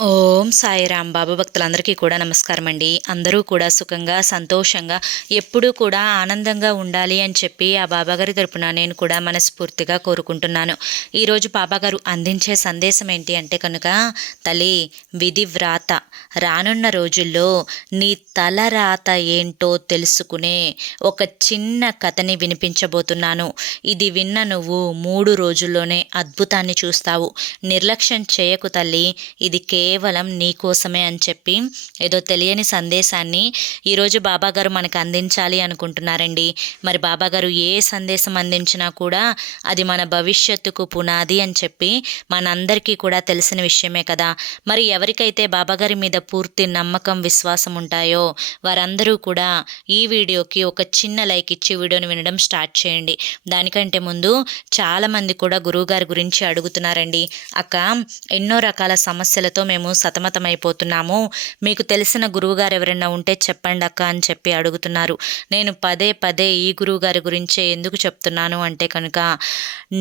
ఓం సాయిరాం బాబా భక్తులందరికీ కూడా నమస్కారం అండి అందరూ కూడా సుఖంగా సంతోషంగా ఎప్పుడూ కూడా ఆనందంగా ఉండాలి అని చెప్పి ఆ బాబాగారి తరపున నేను కూడా మనస్ఫూర్తిగా కోరుకుంటున్నాను. ఈరోజు బాబాగారు అందించే సందేశం ఏంటి అంటే కనుక తల్లి విధి వ్రాత. రానున్న రోజుల్లో నీ తల రాత ఏంటో తెలుసుకునే ఒక చిన్న కథని వినిపించబోతున్నాను. ఇది విన్న నువ్వు మూడు రోజుల్లోనే అద్భుతాన్ని చూస్తావు. నిర్లక్ష్యం చేయకు తల్లి. ఇది కే కేవలం నీ కోసమే అని చెప్పి ఏదో తెలియని సందేశాన్ని ఈరోజు బాబాగారు మనకు అందించాలి అనుకుంటున్నారండి. మరి బాబాగారు ఏ సందేశం అందించినా కూడా అది మన భవిష్యత్తుకు పునాది అని చెప్పి మనందరికీ కూడా తెలిసిన విషయమే కదా. మరి ఎవరికైతే బాబాగారి మీద పూర్తి నమ్మకం విశ్వాసం ఉంటాయో వారందరూ కూడా ఈ వీడియోకి ఒక చిన్న లైక్ ఇచ్చి వీడియోని వినడం స్టార్ట్ చేయండి. దానికంటే ముందు చాలామంది కూడా గురువుగారి గురించి అడుగుతున్నారండి. అక్క ఎన్నో రకాల సమస్యలతో మేము మేము సతమతమైపోతున్నాము. మీకు తెలిసిన గురువుగారు ఎవరైనా ఉంటే చెప్పండి అక్క అని చెప్పి అడుగుతున్నారు. నేను పదే పదే ఈ గురువుగారి గురించే ఎందుకు చెప్తున్నాను అంటే కనుక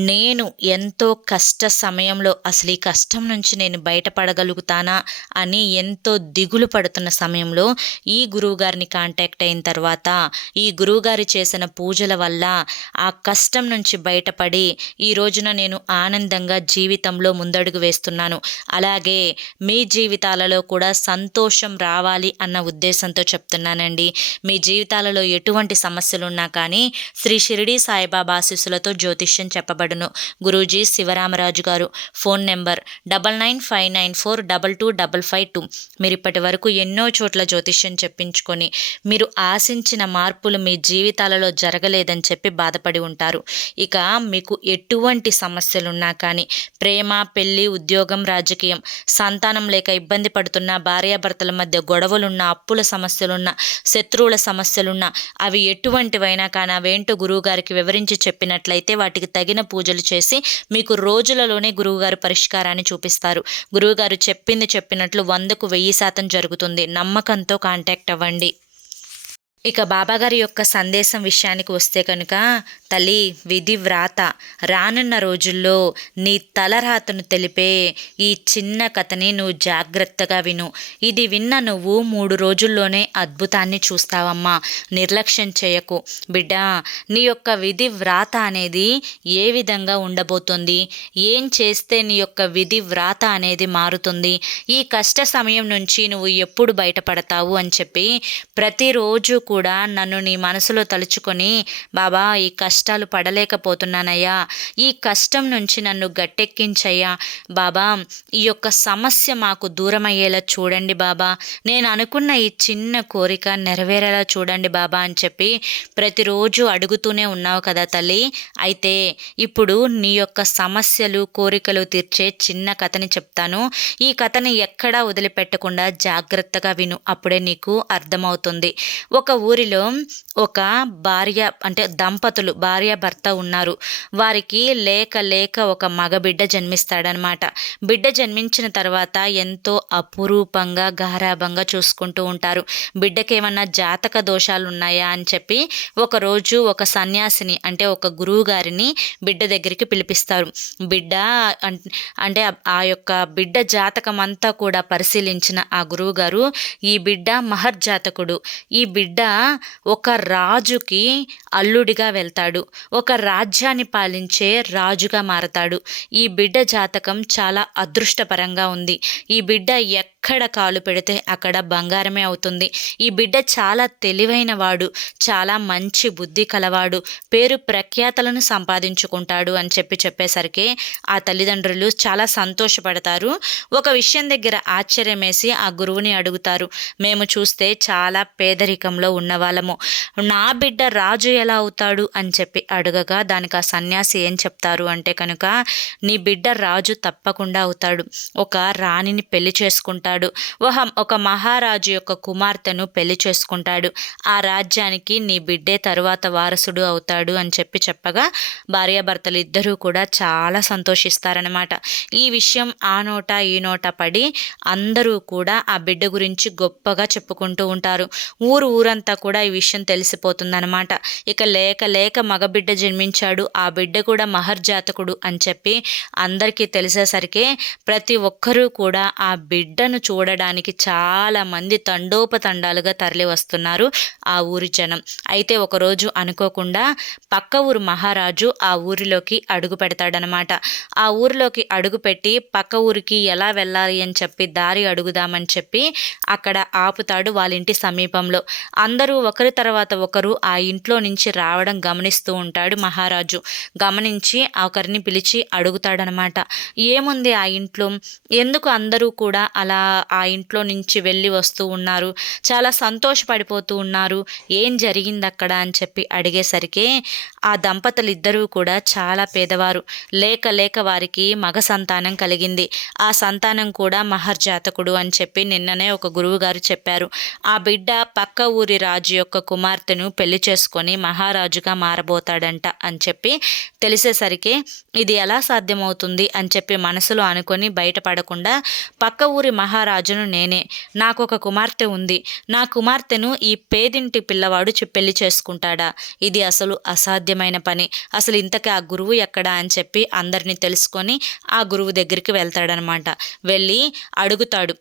నేను ఎంతో కష్ట సమయంలో అసలు ఈ కష్టం నుంచి నేను బయటపడగలుగుతానా అని ఎంతో దిగులు పడుతున్న సమయంలో ఈ గురువుగారిని కాంటాక్ట్ అయిన తర్వాత ఈ గురువుగారు చేసిన పూజల వల్ల ఆ కష్టం నుంచి బయటపడి ఈ రోజున నేను ఆనందంగా జీవితంలో ముందడుగు వేస్తున్నాను. అలాగే మీ జీవితాలలో కూడా సంతోషం రావాలి అన్న ఉద్దేశంతో చెప్తున్నానండి. మీ జీవితాలలో ఎటువంటి సమస్యలు ఉన్నా కానీ శ్రీ షిరిడి సాయిబాబా ఆశీస్సులతో జ్యోతిష్యం చెప్పబడును. గురూజీ శివరామరాజు గారు phone number double nine five nine four double two double five two. మీరు ఇప్పటి వరకు ఎన్నో చోట్ల జ్యోతిష్యం చెప్పించుకొని మీరు ఆశించిన మార్పులు మీ జీవితాలలో జరగలేదని చెప్పి బాధపడి ఉంటారు. ఇక మీకు ఎటువంటి సమస్యలున్నా కానీ ప్రేమ పెళ్ళి ఉద్యోగం రాజకీయం సంతానం సంతానం లేక ఇబ్బంది పడుతున్న భార్యాభర్తల మధ్య గొడవలున్న అప్పుల సమస్యలున్న శత్రువుల సమస్యలున్న అవి ఎటువంటివైనా కానీ అవేంటో గురువుగారికి వివరించి చెప్పినట్లయితే వాటికి తగిన పూజలు చేసి మీకు రోజులలోనే గురువుగారు పరిష్కారాన్ని చూపిస్తారు. గురువుగారు చెప్పింది చెప్పినట్లు వందకు వెయ్యి శాతం జరుగుతుంది. నమ్మకంతో కాంటాక్ట్ అవ్వండి. ఇక బాబాగారి యొక్క సందేశం విషయానికి వస్తే కనుక తల్లి విధి వ్రాత రానున్న రోజుల్లో నీ తలరాతను తెలిపే ఈ చిన్న కథని నువ్వు జాగ్రత్తగా విను. ఇది విన్న నువ్వు మూడు రోజుల్లోనే అద్భుతాన్ని చూస్తావమ్మా. నిర్లక్ష్యం చేయకు. బిడ్డ నీ యొక్క విధి వ్రాత అనేది ఏ విధంగా ఉండబోతుంది? ఏం చేస్తే నీ యొక్క విధి వ్రాత అనేది మారుతుంది? ఈ కష్ట సమయం నుంచి నువ్వు ఎప్పుడు బయటపడతావు అని చెప్పి ప్రతిరోజు కూడా నన్ను నీ మనసులో తలుచుకొని బాబా ఈ కష్టాలు పడలేకపోతున్నానయ్యా. ఈ కష్టం నుంచి నన్ను గట్టెక్కించయ్యా. బాబా ఈ యొక్క సమస్య మాకు దూరమయ్యేలా చూడండి బాబా. నేను అనుకున్న ఈ చిన్న కోరిక నెరవేరేలా చూడండి బాబా అని చెప్పి ప్రతిరోజు అడుగుతూనే ఉన్నావు కదా తల్లి. అయితే ఇప్పుడు నీ యొక్క సమస్యలు కోరికలు తీర్చే చిన్న కథని చెప్తాను. ఈ కథని ఎక్కడా వదిలిపెట్టకుండా జాగ్రత్తగా విను. అప్పుడే నీకు అర్థమవుతుంది. ఒక ఊరిలో ఒక భార్య అంటే దంపతులు భార్య భర్త ఉన్నారు. వారికి లేక లేక ఒక మగబిడ్డ జన్మిస్తాడనమాట బిడ్డ జన్మించిన తర్వాత ఎంతో అపురూపంగా గారాభంగా చూసుకుంటూ ఉంటారు. బిడ్డకి ఏమన్నా జాతక దోషాలు ఉన్నాయా అని చెప్పి ఒకరోజు ఒక సన్యాసిని అంటే ఒక గురువు గారిని బిడ్డ దగ్గరికి పిలిపిస్తారు. బిడ్డ అంటే ఆ యొక్క బిడ్డ జాతకం అంతా కూడా పరిశీలించిన ఆ గురువు గారు ఈ బిడ్డ మహర్జాతకుడు. ఈ బిడ్డ ఒక రాజుకి అల్లుడిగా వెళ్తాడు. ఒక రాజ్యాన్ని పాలించే రాజుగా మారతాడు. ఈ బిడ్డ జాతకం చాలా అదృష్టపరంగా ఉంది. ఈ బిడ్డ ఎక్కడ కాలు పెడితే అక్కడ బంగారమే అవుతుంది. ఈ బిడ్డ చాలా తెలివైన వాడు చాలా మంచి బుద్ధి కలవాడు పేరు ప్రఖ్యాతలను సంపాదించుకుంటాడు అని చెప్పి చెప్పేసరికి ఆ తల్లిదండ్రులు చాలా సంతోషపడతారు. ఒక విషయం దగ్గర ఆశ్చర్యమేసి ఆ గురువుని అడుగుతారు మేము చూస్తే చాలా పేదరికంలో ఉన్నవాళ్ళము. నా బిడ్డ రాజు ఎలా అవుతాడు? అని చెప్పి అడగగా దానికి ఆ సన్యాసి ఏం చెప్తారు అంటే కనుక నీ బిడ్డ రాజు తప్పకుండా అవుతాడు. ఒక రాణిని పెళ్ళి చేసుకుంటాడు. ఒక ఒక మహారాజు యొక్క కుమార్తెను పెళ్ళి చేసుకుంటాడు. ఆ రాజ్యానికి నీ బిడ్డే తరువాత వారసుడు అవుతాడు అని చెప్పి చెప్పగా భార్యాభర్తలు ఇద్దరూ కూడా చాలా సంతోషిస్తారనమాట ఈ విషయం ఆ నోట ఈ నోట పడి అందరూ కూడా ఆ బిడ్డ గురించి గొప్పగా చెప్పుకుంటూ ఉంటారు. ఊరు ఊరంతా ఊరంతా కూడా ఈ విషయం తెలిసిపోతుందనమాట ఇక లేక లేక మగబిడ్డ జన్మించాడు. ఆ బిడ్డ కూడా మహర్జాతకుడు అని చెప్పి అందరికీ తెలిసేసరికి ప్రతి ఒక్కరూ కూడా ఆ బిడ్డను చూడడానికి చాలా మంది తండోపతండాలుగా తరలి వస్తున్నారు ఆ ఊరి జనం. అయితే ఒకరోజు అనుకోకుండా పక్క ఊరు మహారాజు ఆ ఊరిలోకి అడుగు పెడతాడనమాట. ఆ ఊరిలోకి అడుగుపెట్టి పక్క ఊరికి ఎలా వెళ్ళాలి అని చెప్పి దారి అడుగుదామని చెప్పి అక్కడ ఆపుతాడు వాళ్ళ ఇంటి సమీపంలో. అందరూ ఒకరి తర్వాత ఒకరు ఆ ఇంట్లో నుంచి రావడం గమనిస్తూ ఉంటాడు మహారాజు. గమనించి ఒకరిని పిలిచి అడుగుతాడనమాట. ఏముంది ఆ ఇంట్లో? ఎందుకు అందరూ కూడా అలా ఆ ఇంట్లో నుంచి వెళ్ళి వస్తూ ఉన్నారు. చాలా సంతోషపడిపోతూ ఉన్నారు. ఏం జరిగింది అక్కడ అని చెప్పి అడిగేసరికి ఆ దంపతులు ఇద్దరూ కూడా చాలా పేదవారు. లేక లేక వారికి మగ సంతానం కలిగింది. ఆ సంతానం కూడా మహర్జాతకుడు అని చెప్పి నిన్ననే ఒక గురువు గారు చెప్పారు. ఆ బిడ్డ పక్క ఊరి రాజు యొక్క కుమార్తెను పెళ్ళి చేసుకొని మహారాజుగా మారబోతాడంట అని చెప్పి తెలిసేసరికి ఇది ఎలా సాధ్యమవుతుంది అని చెప్పి మనసులో అనుకొని బయటపడకుండా పక్క ఊరి మహారాజును నేనే. నాకు ఒక కుమార్తె ఉంది. నా కుమార్తెను ఈ పేదింటి పిల్లవాడు పెళ్ళి చేసుకుంటాడా? ఇది అసలు అసాధ్యమైన పని. అసలు ఇంతకీ ఆ గురువు ఎక్కడా అని చెప్పి అందరినీ తెలుసుకొని ఆ గురువు దగ్గరికి వెళ్తాడనమాట. వెళ్ళి అడుగుతాడు.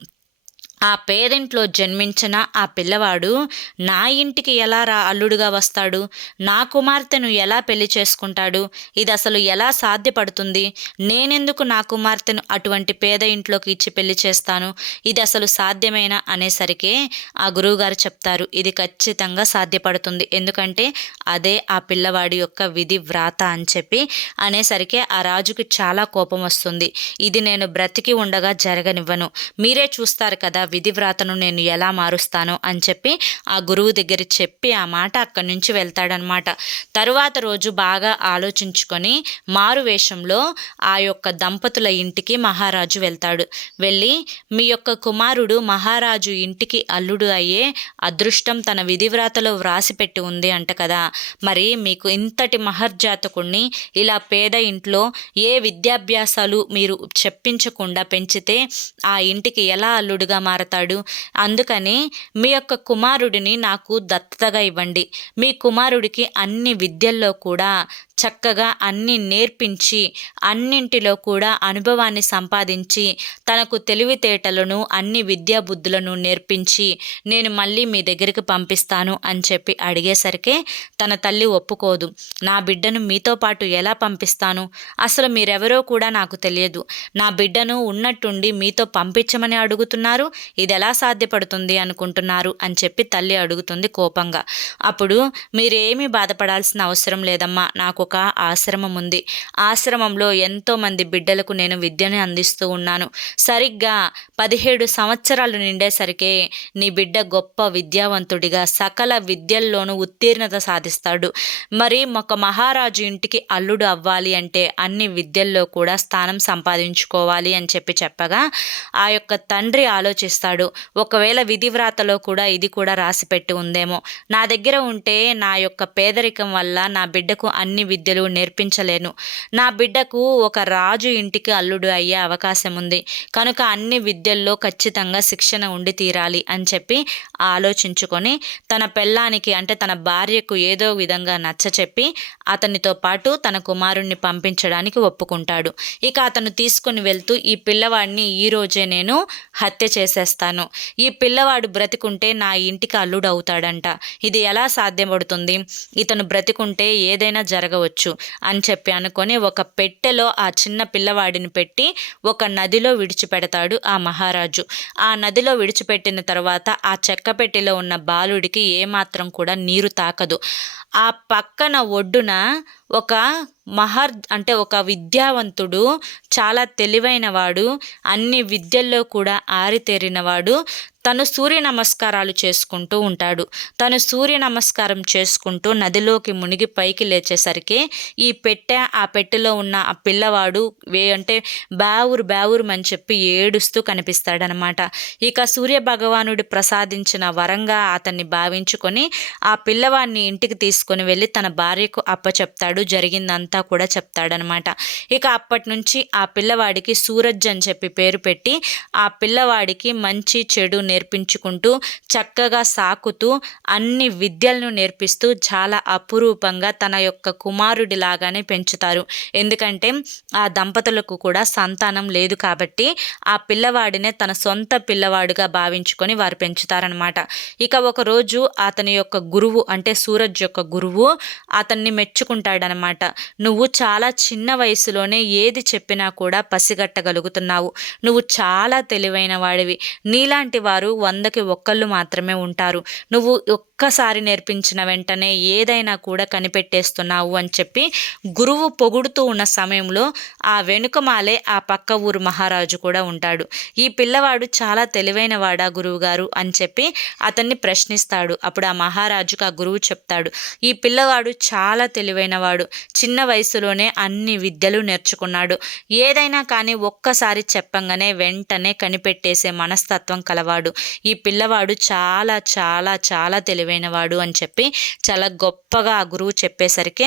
ఆ పేరింట్లో జన్మించిన ఆ పిల్లవాడు నా ఇంటికి ఎలా రా అల్లుడుగా వస్తాడు? నా కుమార్తెను ఎలా పెళ్ళి చేసుకుంటాడు? ఇది అసలు ఎలా సాధ్యపడుతుంది? నేనెందుకు నా కుమార్తెను అటువంటి పేద ఇంట్లోకి ఇచ్చి పెళ్ళి చేస్తాను? ఇది అసలు సాధ్యమేనా? అనేసరికి ఆ గురువుగారు చెప్తారు ఇది ఖచ్చితంగా సాధ్యపడుతుంది. ఎందుకంటే అదే ఆ పిల్లవాడి యొక్క విధి వ్రాత అని చెప్పి అనేసరికి ఆ రాజుకి చాలా కోపం వస్తుంది. ఇది నేను బ్రతికి ఉండగా జరగనివ్వను. మీరే చూస్తారు కదా విధివ్రాతను నేను ఎలా మారుస్తాను అని చెప్పి ఆ గురువు దగ్గర చెప్పి ఆ మాట అక్కడి నుంచి వెళ్తాడనమాట. తరువాత రోజు బాగా ఆలోచించుకొని మారు వేషంలో ఆ యొక్క దంపతుల ఇంటికి మహారాజు వెళ్తాడు. వెళ్ళి మీ యొక్క కుమారుడు మహారాజు ఇంటికి అల్లుడు అయ్యే అదృష్టం తన విధివ్రాతలో వ్రాసిపెట్టి ఉంది అంట కదా. మరి మీకు ఇంతటి మహర్జాతకుణ్ణి ఇలా పేద ఇంట్లో ఏ విద్యాభ్యాసాలు మీరు చెప్పించకుండా పెంచితే ఆ ఇంటికి ఎలా అల్లుడుగా మారు మారతాడు. అందుకని మీ యొక్క కుమారుడిని నాకు దత్తతగా ఇవ్వండి. మీ కుమారుడికి అన్ని విద్యల్లో కూడా చక్కగా అన్ని నేర్పించి అన్నింటిలో కూడా అనుభవాన్ని సంపాదించి తనకు తెలివితేటలను అన్ని విద్యాబుద్ధులను నేర్పించి నేను మళ్ళీ మీ దగ్గరికి పంపిస్తాను అని చెప్పి అడిగేసరికే తన తల్లి ఒప్పుకోదు. నా బిడ్డను మీతో పాటు ఎలా పంపిస్తాను? అసలు మీరెవరో కూడా నాకు తెలియదు. నా బిడ్డను ఉన్నట్టుండి మీతో పంపించమని అడుగుతున్నారు. ఇది ఎలా సాధ్యపడుతుంది అనుకుంటున్నారు అని చెప్పి తల్లి అడుగుతుంది కోపంగా. అప్పుడు మీరేమీ బాధపడాల్సిన అవసరం లేదమ్మా. నాకు ఒక ఆశ్రమం ఉంది ఆశ్రమంలో ఎంతోమంది బిడ్డలకు నేను విద్యను అందిస్తూ ఉన్నాను. సరిగ్గా పదిహేడు సంవత్సరాలు నిండేసరికి నీ బిడ్డ గొప్ప విద్యావంతుడిగా సకల విద్యల్లోనూ ఉత్తీర్ణత సాధిస్తాడు. మరి ఒక మహారాజు ఇంటికి అల్లుడు అవ్వాలి అంటే అన్ని విద్యల్లో కూడా స్థానం సంపాదించుకోవాలి అని చెప్పి చెప్పగా ఆ యొక్క తండ్రి ఆలోచిస్తాడు ఒకవేళ విధివ్రాతలో కూడా ఇది కూడా రాసిపెట్టి ఉందేమో. నా దగ్గర ఉంటే నా యొక్క పేదరికం వల్ల నా బిడ్డకు అన్ని విద్యలు నేర్పించలేను. నా బిడ్డకు ఒక రాజు ఇంటికి అల్లుడు అయ్యే అవకాశం ఉంది కనుక అన్ని విద్యల్లో ఖచ్చితంగా శిక్షణ ఉండి తీరాలి అని చెప్పి ఆలోచించుకొని తన పెళ్ళానికి అంటే తన భార్యకు ఏదో విధంగా నచ్చ చెప్పి అతనితో పాటు తన కుమారుణ్ణి పంపించడానికి ఒప్పుకుంటాడు. ఇక అతను తీసుకొని వెళ్తూ ఈ పిల్లవాడిని ఈ రోజే నేను హత్య చేసేస్తాను. ఈ పిల్లవాడు బ్రతికుంటే నా ఇంటికి అల్లుడు అవుతాడంట ఇది ఎలా సాధ్యపడుతుంది? ఇతను బ్రతికుంటే ఏదైనా జరగవచ్చు? అని చెప్పి అనుకొని ఒక పెట్టెలో ఆ చిన్న పిల్లవాడిని పెట్టి ఒక నదిలో విడిచిపెడతాడు ఆ మహారాజు. ఆ నదిలో విడిచిపెట్టిన తర్వాత ఆ చెక్క పెట్టెలో ఉన్న బాలుడికి ఏమాత్రం కూడా నీరు తాకదు. ఆ పక్కన ఒడ్డున ఒక మహర్ అంటే ఒక విద్యావంతుడు చాలా తెలివైనవాడు అన్ని విద్యల్లో కూడా ఆరితేరినవాడు తను సూర్య నమస్కారాలు చేసుకుంటూ ఉంటాడు. తను సూర్య నమస్కారం చేసుకుంటూ నదిలోకి మునిగి పైకి లేచేసరికి ఈ పెట్టె ఆ పెట్టెలో ఉన్న ఆ పిల్లవాడు వే అంటే బావురు బావురు అని చెప్పి ఏడుస్తూ కనిపిస్తాడనమాట. ఇక సూర్య భగవానుడు ప్రసాదించిన వరంగా అతన్ని భావించుకొని ఆ పిల్లవాడిని ఇంటికి తీసుకొని వెళ్ళి తన భార్యకు అప్పచెప్తాడు. జరిగిందంతా కూడా చెప్తాడనమాట. ఇక అప్పటి నుంచి ఆ పిల్లవాడికి సూరజ్ అని చెప్పి పేరు పెట్టి ఆ పిల్లవాడికి మంచి చెడు నేర్పించుకుంటూ చక్కగా సాకుతూ అన్ని విద్యలను నేర్పిస్తూ చాలా అపురూపంగా తన యొక్క కుమారుడి లాగానే పెంచుతారు. ఎందుకంటే ఆ దంపతులకు కూడా సంతానం లేదు కాబట్టి ఆ పిల్లవాడినే తన సొంత పిల్లవాడుగా భావించుకొని వారు పెంచుతారనమాట ఇక ఒకరోజు అతని యొక్క గురువు అంటే సూరజ్ యొక్క గురువు అతన్ని మెచ్చుకుంటాడనమాట నువ్వు చాలా చిన్న వయసులోనే ఏది చెప్పినా కూడా పసిగట్టగలుగుతున్నావు. నువ్వు చాలా తెలివైన వాడివి. నీలాంటి వారు వందకి ఒక్కళ్ళు మాత్రమే ఉంటారు. నువ్వు ఒక్కసారి నేర్పించిన వెంటనే ఏదైనా కూడా కనిపెట్టేస్తున్నావు అని చెప్పి గురువు పొగుడుతూ ఉన్న సమయంలో ఆ వెనుకమాలే ఆ పక్క ఊరు మహారాజు కూడా ఉంటాడు. ఈ పిల్లవాడు చాలా తెలివైన వాడా గురువుగారు అని చెప్పి అతన్ని ప్రశ్నిస్తాడు. అప్పుడు ఆ మహారాజుకు ఆ గురువు చెప్తాడు. ఈ పిల్లవాడు చాలా తెలివైనవాడు. చిన్న వయసులోనే అన్ని విద్యలు నేర్చుకున్నాడు. ఏదైనా కానీ ఒక్కసారి చెప్పంగానే వెంటనే కనిపెట్టేసే మనస్తత్వం కలవాడు. ఈ పిల్లవాడు చాలా చాలా చాలా తెలివి తెలివైనవాడు అని చెప్పి చాలా గొప్పగా ఆ గురువు చెప్పేసరికి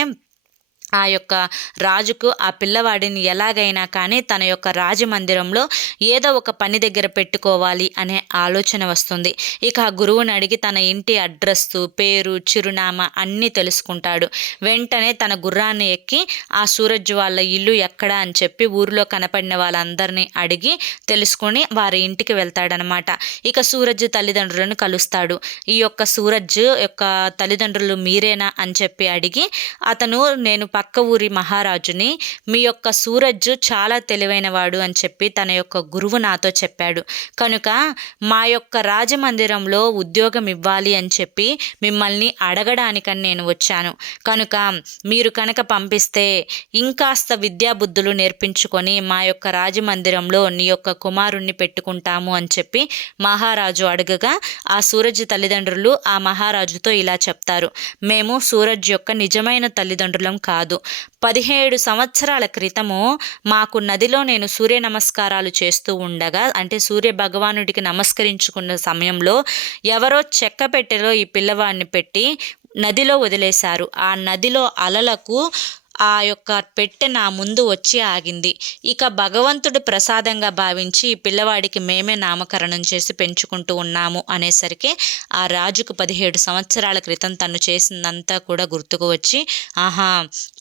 ఆ యొక్క రాజుకు ఆ పిల్లవాడిని ఎలాగైనా కానీ తన యొక్క రాజమందిరంలో ఏదో ఒక పని దగ్గర పెట్టుకోవాలి అనే ఆలోచన వస్తుంది. ఇక ఆ గురువుని అడిగి తన ఇంటి అడ్రస్ పేరు చిరునామా అన్నీ తెలుసుకుంటాడు. వెంటనే తన గుర్రాన్ని ఎక్కి ఆ సూరజ్ వాళ్ళ ఇల్లు ఎక్కడ? అని చెప్పి ఊరిలో కనపడిన వాళ్ళందరినీ అడిగి తెలుసుకొని వారి ఇంటికి వెళ్తాడనమాట. ఇక సూరజ్ తల్లిదండ్రులను కలుస్తాడు. ఈ యొక్క సూరజ్ యొక్క తల్లిదండ్రులు మీరేనా? అని చెప్పి అడిగి అతను నేను పక్క ఊరి మహారాజుని మీ యొక్క సూరజ్ చాలా తెలివైనవాడు అని చెప్పి తన యొక్క గురువు నాతో చెప్పాడు. కనుక మా యొక్క రాజమందిరంలో ఉద్యోగం ఇవ్వాలి అని చెప్పి మిమ్మల్ని అడగడానికని నేను వచ్చాను. కనుక మీరు కనుక పంపిస్తే ఇంకాస్త విద్యాబుద్ధులు నేర్పించుకొని మా యొక్క రాజమందిరంలో నీ యొక్క కుమారుణ్ణి పెట్టుకుంటాము అని చెప్పి మహారాజు అడగగా ఆ సూరజ్ తల్లిదండ్రులు ఆ మహారాజుతో ఇలా చెప్తారు. మేము సూరజ్ యొక్క నిజమైన తల్లిదండ్రులం కాదు. కాదు. పదిహేడు సంవత్సరాల క్రితము మాకు నదిలో నేను సూర్య నమస్కారాలు చేస్తూ ఉండగా అంటే సూర్య భగవానుడికి నమస్కరించుకున్న సమయంలో ఎవరో చెక్క పెట్టెలో ఈ పిల్లవాడిని పెట్టి నదిలో వదిలేశారు. ఆ నదిలో అలలకు ఆ యొక్క పెట్టె నా ముందు వచ్చి ఆగింది. ఇక భగవంతుడు ప్రసాదంగా భావించి ఈ పిల్లవాడికి మేమే నామకరణం చేసి పెంచుకుంటూ ఉన్నాము అనేసరికి ఆ రాజుకు పదిహేడు సంవత్సరాల క్రితం తను చేసిందంతా కూడా గుర్తుకు వచ్చి ఆహా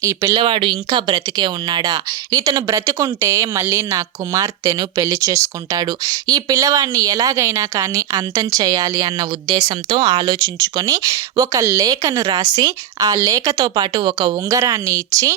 ఈ పిల్లవాడు ఇంకా బ్రతికే ఉన్నాడా? ఇతను బ్రతికుంటే మళ్ళీ నా కుమార్తెను పెళ్ళి చేసుకుంటాడు. ఈ పిల్లవాడిని ఎలాగైనా కానీ అంతం చేయాలి అన్న ఉద్దేశంతో ఆలోచించుకొని ఒక లేఖను రాసి ఆ లేఖతో పాటు ఒక ఉంగరాన్ని ఇచ్చి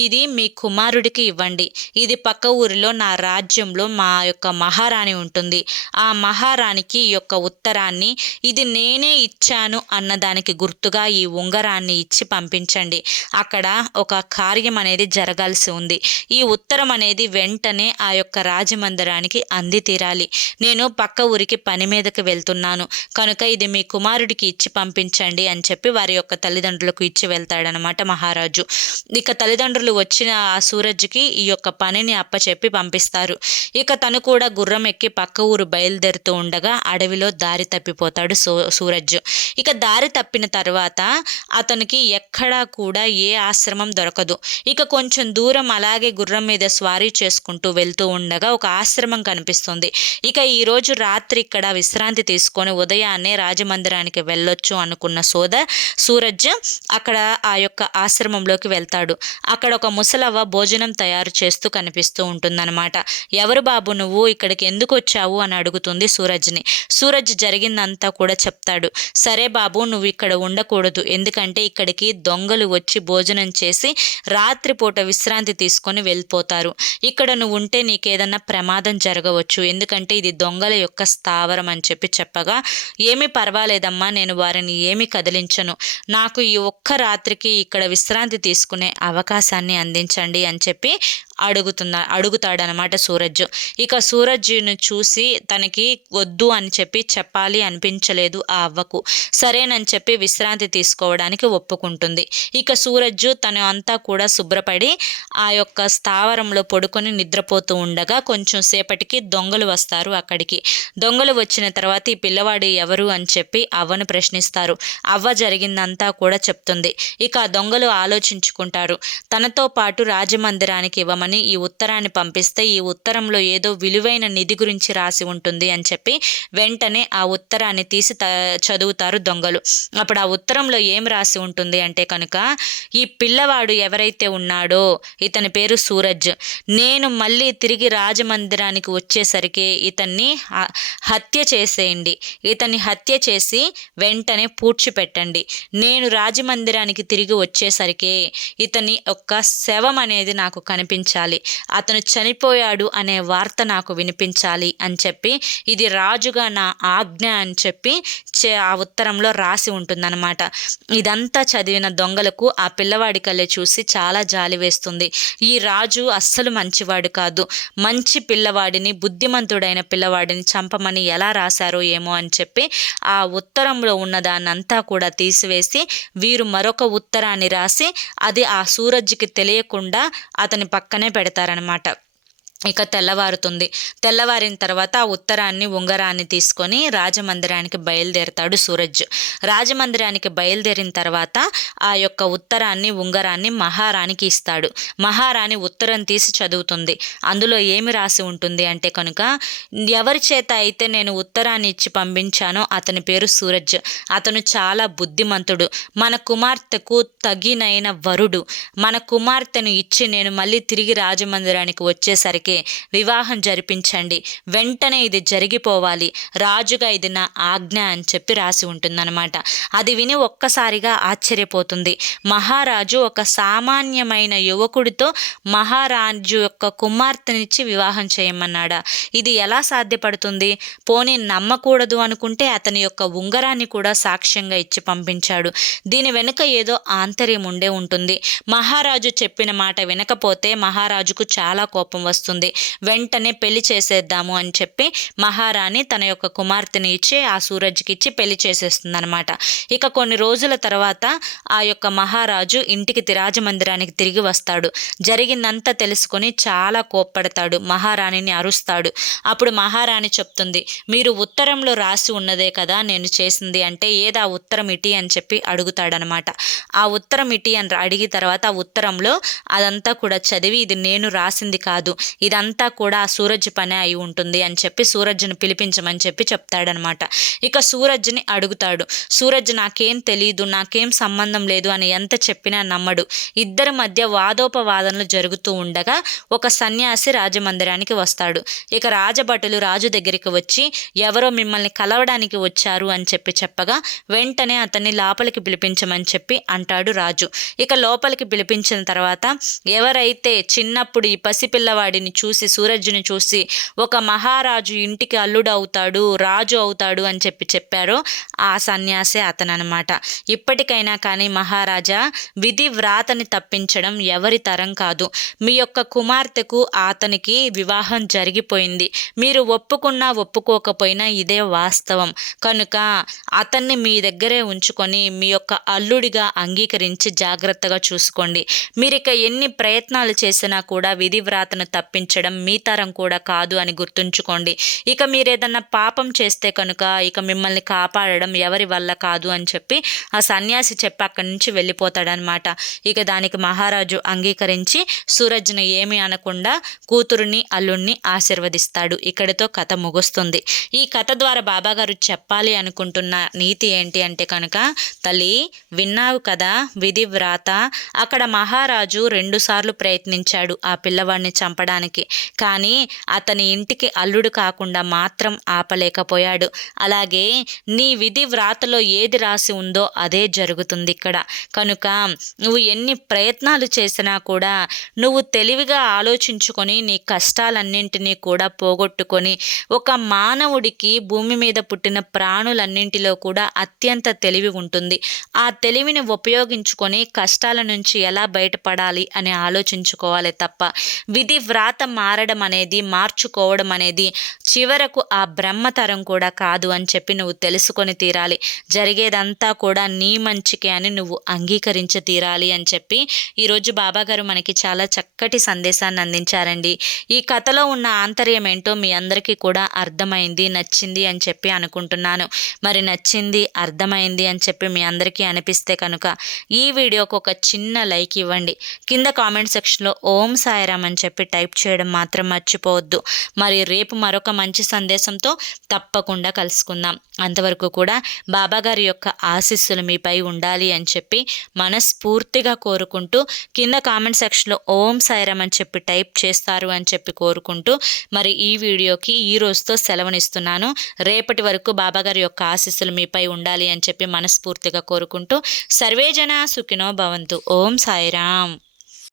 ఇది మీ కుమారుడికి ఇవ్వండి. ఇది పక్క ఊరిలో నా రాజ్యంలో మా యొక్క మహారాణి ఉంటుంది. ఆ మహారాణికి ఈ యొక్క ఉత్తరాన్ని ఇది నేనే ఇచ్చాను అన్నదానికి గుర్తుగా ఈ ఉంగరాన్ని ఇచ్చి పంపించండి. అక్కడ ఒక కార్యం అనేది జరగాల్సి ఉంది. ఈ ఉత్తరం అనేది వెంటనే ఆ యొక్క రాజమందిరానికి అంది తీరాలి. నేను పక్క ఊరికి పని మీదకి వెళ్తున్నాను. కనుక ఇది మీ కుమారుడికి ఇచ్చి పంపించండి అని చెప్పి వారి యొక్క తల్లిదండ్రులకు ఇచ్చి వెళ్తాడనమాట మహారాజు. ఇక తల్లిదండ్రులు వచ్చిన ఆ సూరజ్కి ఈ యొక్క పనిని అప్పచెప్పి పంపిస్తారు. ఇక తను కూడా గుర్రం ఎక్కి పక్క ఊరు బయలుదేరుతూ ఉండగా అడవిలో దారి తప్పిపోతాడు సూ సూరజ్. ఇక దారి తప్పిన తర్వాత అతనికి ఎక్కడా కూడా ఏ ఆశ్రమం దొరకదు. ఇక కొంచెం దూరం అలాగే గుర్రం మీద స్వారీ చేసుకుంటూ వెళ్తూ ఉండగా ఒక ఆశ్రమం కనిపిస్తుంది. ఇక ఈరోజు రాత్రి ఇక్కడ విశ్రాంతి తీసుకొని ఉదయాన్నే రాజమందిరానికి వెళ్ళొచ్చు అనుకున్న సోద సూరజ్ అక్కడ ఆ యొక్క ఆశ్రమంలోకి వెళ్తాడు. అక్కడ ఒక ముసలవ్వ భోజనం తయారు చేస్తూ కనిపిస్తూ ఉంటుందన్నమాట. ఎవరు బాబు నువ్వు? ఇక్కడికి ఎందుకు వచ్చావు? అని అడుగుతుంది సూరజ్ని. సూరజ్ జరిగిందంతా కూడా చెప్తాడు. సరే బాబు నువ్వు ఇక్కడ ఉండకూడదు. ఎందుకంటే ఇక్కడికి దొంగలు వచ్చి భోజనం చేసి రాత్రిపూట విశ్రాంతి తీసుకొని వెళ్ళిపోతారు. ఇక్కడ నువ్వు ఉంటే నీకేదన్నా ప్రమాదం జరగవచ్చు. ఎందుకంటే ఇది దొంగల యొక్క స్థావరం అని చెప్పి చెప్పగా ఏమీ పర్వాలేదమ్మా నేను వారిని ఏమీ కదిలించను. నాకు ఈ ఒక్క రాత్రికి ఇక్కడ విశ్రాంతి తీసుకునే అవకాశాన్ని అందించండి అని చెప్పి అడుగుతున్నా అడుగుతాడనమాట సూరజ్. ఇక సూరజ్ను చూసి తనకి వద్దు అని చెప్పి చెప్పాలి అనిపించలేదు ఆ అవ్వకు. సరేనని చెప్పి విశ్రాంతి తీసుకోవడానికి ఒప్పుకుంటుంది. ఇక సూరజ్ తను అంతా కూడా శుభ్రపడి ఆ యొక్క స్థావరంలో పడుకొని నిద్రపోతూ ఉండగా కొంచెం సేపటికి దొంగలు వస్తారు అక్కడికి. దొంగలు వచ్చిన తర్వాత ఈ పిల్లవాడు ఎవరు అని చెప్పి అవ్వను ప్రశ్నిస్తారు. అవ్వ జరిగిందంతా కూడా చెప్తుంది. ఇక ఆ దొంగలు ఆలోచించుకుంటారు. తనతో పాటు రాజమందిరానికి ఇవ్వమని చేద్దామని ఈ ఉత్తరాన్ని పంపిస్తే ఈ ఉత్తరంలో ఏదో విలువైన నిధి గురించి రాసి ఉంటుంది అని చెప్పి వెంటనే ఆ ఉత్తరాన్ని తీసి చదువుతారు దొంగలు. అప్పుడు ఆ ఉత్తరంలో ఏం రాసి ఉంటుంది అంటే కనుక ఈ పిల్లవాడు ఎవరైతే ఉన్నాడో ఇతని పేరు సూరజ్. నేను మళ్ళీ తిరిగి రాజమందిరానికి వచ్చేసరికి ఇతన్ని హత్య చేసేయండి. ఇతన్ని హత్య చేసి వెంటనే పూడ్చిపెట్టండి. నేను రాజమందిరానికి తిరిగి వచ్చేసరికి ఇతని యొక్క శవం అనేది నాకు కనిపించాలి అతను చనిపోయాడు అనే వార్త నాకు వినిపించాలి అని చెప్పి ఇది రాజుగా నా ఆజ్ఞ అని చెప్పి ఆ ఉత్తరంలో రాసి ఉంటుందన్నమాట. ఇదంతా చదివిన దొంగలకు ఆ పిల్లవాడి కళ్ళే చూసి చాలా జాలి వేస్తుంది. ఈ రాజు అస్సలు మంచివాడు కాదు. మంచి పిల్లవాడిని బుద్ధిమంతుడైన పిల్లవాడిని చంపమని ఎలా రాశారో ఏమో అని చెప్పి ఆ ఉత్తరంలో ఉన్న దాన్నంతా కూడా తీసివేసి వీరు మరొక ఉత్తరాన్ని రాసి అది ఆ సూరజ్కి తెలియకుండా అతని పక్కనే పెడతారనమాట ఇక తెల్లవారుతుంది. తెల్లవారిన తర్వాత ఆ ఉత్తరాన్ని ఉంగరాన్ని తీసుకొని రాజమందిరానికి బయలుదేరతాడు సూరజ్. రాజమందిరానికి బయలుదేరిన తర్వాత ఆ యొక్క ఉత్తరాన్ని ఉంగరాన్ని మహారాణికి ఇస్తాడు. మహారాణి ఉత్తరం తీసి చదువుతుంది. అందులో ఏమి రాసి ఉంటుంది అంటే కనుక ఎవరి చేత అయితే నేను ఉత్తరాన్ని ఇచ్చి పంపించానో అతని పేరు సూరజ్. అతను చాలా బుద్ధిమంతుడు. మన కుమార్తెకు తగినైన వరుడు. మన కుమార్తెను ఇచ్చి నేను మళ్ళీ తిరిగి రాజమందిరానికి వచ్చేసరికి అలాగే వివాహం జరిపించండి. వెంటనే ఇది జరిగిపోవాలి. రాజుగా ఇది నా ఆజ్ఞ అని చెప్పి రాసి ఉంటుందన్నమాట. అది విని ఒక్కసారిగా ఆశ్చర్యపోతుంది. మహారాజు ఒక సామాన్యమైన యువకుడితో మహారాజు యొక్క కుమార్తెనిచ్చి వివాహం చేయమన్నాడా? ఇది ఎలా సాధ్యపడుతుంది? పోనీ నమ్మకూడదు అనుకుంటే అతని యొక్క ఉంగరాన్ని కూడా సాక్ష్యంగా ఇచ్చి పంపించాడు. దీని వెనుక ఏదో ఆంతర్యం ఉండే ఉంటుంది. మహారాజు చెప్పిన మాట వినకపోతే మహారాజుకు చాలా కోపం వస్తుంది. ఉంటుంది వెంటనే పెళ్ళి చేసేద్దాము అని చెప్పి మహారాణి తన యొక్క కుమార్తెని ఇచ్చి ఆ సూరజ్కి ఇచ్చి పెళ్ళి చేసేస్తుంది అనమాట ఇక కొన్ని రోజుల తర్వాత ఆ యొక్క మహారాజు ఇంటికి రాజమందిరానికి తిరిగి వస్తాడు. జరిగిందంతా తెలుసుకొని చాలా కోప్పడతాడు. మహారాణిని అరుస్తాడు. అప్పుడు మహారాణి చెప్తుంది మీరు ఉత్తరంలో రాసి ఉన్నదే కదా నేను చేసింది అంటే ఏదా ఉత్తరం ఇటీ అని చెప్పి అడుగుతాడనమాట ఆ ఉత్తరం ఇటీ అని అడిగిన తర్వాత ఆ ఉత్తరంలో అదంతా కూడా చదివి ఇది నేను రాసింది కాదు. ఇదంతా కూడా ఆ సూరజ్ పనే అయి ఉంటుంది అని చెప్పి సూరజ్ని పిలిపించమని చెప్పి చెప్తాడనమాట. ఇక సూరజ్ని అడుగుతాడు. సూరజ్ నాకేం తెలియదు నాకేం సంబంధం లేదు అని ఎంత చెప్పినా నమ్మడు. ఇద్దరి మధ్య వాదోపవాదనలు జరుగుతూ ఉండగా ఒక సన్యాసి రాజమందిరానికి వస్తాడు. ఇక రాజభటులు రాజు దగ్గరికి వచ్చి ఎవరో మిమ్మల్ని కలవడానికి వచ్చారు అని చెప్పి చెప్పగా వెంటనే అతన్ని లోపలికి పిలిపించమని చెప్పి అంటాడు రాజు. ఇక లోపలికి పిలిపించిన తర్వాత ఎవరైతే చిన్నప్పుడు ఈ పసిపిల్లవాడిని చూసి సూరజ్ని చూసి ఒక మహారాజు ఇంటికి అల్లుడు అవుతాడు రాజు అవుతాడు అని చెప్పి చెప్పారో ఆ సన్యాసే అతననమాట ఇప్పటికైనా కానీ మహారాజా విధి వ్రాతని తప్పించడం ఎవరి తరం కాదు. మీ యొక్క కుమార్తెకు అతనికి వివాహం జరిగిపోయింది. మీరు ఒప్పుకున్నా ఒప్పుకోకపోయినా ఇదే వాస్తవం. కనుక అతన్ని మీ దగ్గరే ఉంచుకొని మీ యొక్క అల్లుడిగా అంగీకరించి జాగ్రత్తగా చూసుకోండి. మీరిక ఎన్ని ప్రయత్నాలు చేసినా కూడా విధి వ్రాతను తప్పించ క్షమించడం మీ తరం కూడా కాదు అని గుర్తుంచుకోండి. ఇక మీరు ఏదన్నా పాపం చేస్తే కనుక ఇక మిమ్మల్ని కాపాడడం ఎవరి వల్ల కాదు అని చెప్పి ఆ సన్యాసి చెప్పి అక్కడి నుంచి వెళ్ళిపోతాడనమాట ఇక దానికి మహారాజు అంగీకరించి సూరజ్ని ఏమి అనకుండా కూతురుని అల్లుణ్ణి ఆశీర్వదిస్తాడు. ఇక్కడితో కథ ముగుస్తుంది. ఈ కథ ద్వారా బాబాగారు చెప్పాలి అనుకుంటున్న నీతి ఏంటి అంటే కనుక తల్లి విన్నావు కదా విధి వ్రాత అక్కడ మహారాజు రెండుసార్లు ప్రయత్నించాడు ఆ పిల్లవాడిని చంపడానికి. కానీ అతని ఇంటికి అల్లుడు కాకుండా మాత్రం ఆపలేకపోయాడు. అలాగే నీ విధి వ్రాతలో ఏది రాసి ఉందో అదే జరుగుతుంది ఇక్కడ. కనుక నువ్వు ఎన్ని ప్రయత్నాలు చేసినా కూడా నువ్వు తెలివిగా ఆలోచించుకొని నీ కష్టాలన్నింటినీ కూడా పోగొట్టుకొని ఒక మానవుడికి భూమి మీద పుట్టిన ప్రాణులన్నింటిలో కూడా అత్యంత తెలివి ఉంటుంది. ఆ తెలివిని ఉపయోగించుకొని కష్టాల నుంచి ఎలా బయటపడాలి అని ఆలోచించుకోవాలి తప్ప. విధి వ్రాత మారడం అనేది మార్చుకోవడం అనేది చివరకు ఆ బ్రహ్మతరం కూడా కాదు అని చెప్పి నువ్వు తెలుసుకొని తీరాలి. జరిగేదంతా కూడా నీ మంచికే అని నువ్వు అంగీకరించి తీరాలి అని చెప్పి ఈరోజు బాబాగారు మనకి చాలా చక్కటి సందేశాన్ని అందించారండి. ఈ కథలో ఉన్న ఆంతర్యం ఏంటో మీ అందరికీ కూడా అర్థమైంది నచ్చింది అని చెప్పి అనుకుంటున్నాను. మరి నచ్చింది అర్థమైంది అని చెప్పి మీ అందరికీ అనిపిస్తే కనుక ఈ వీడియోకి ఒక చిన్న లైక్ ఇవ్వండి. కింద కామెంట్ సెక్షన్లో ఓం సాయిరామ్ అని చెప్పి టైప్ చేయడం మాత్రం మర్చిపోవద్దు. మరి రేపు మరొక మంచి సందేశంతో తప్పకుండా కలుసుకుందాం. అంతవరకు కూడా బాబాగారి యొక్క ఆశీస్సులు మీపై ఉండాలి అని చెప్పి మనస్ఫూర్తిగా కోరుకుంటూ కింద కామెంట్ సెక్షన్లో ఓం సాయిరామ్ అని చెప్పి టైప్ చేస్తారు అని చెప్పి కోరుకుంటూ మరి ఈ వీడియోకి ఈ రోజుతో సెలవునిస్తున్నాను. రేపటి వరకు బాబాగారి యొక్క ఆశీస్సులు మీపై ఉండాలి అని చెప్పి మనస్ఫూర్తిగా కోరుకుంటూ సర్వేజన సుఖినో భవంతు. ఓం సాయిరామ్.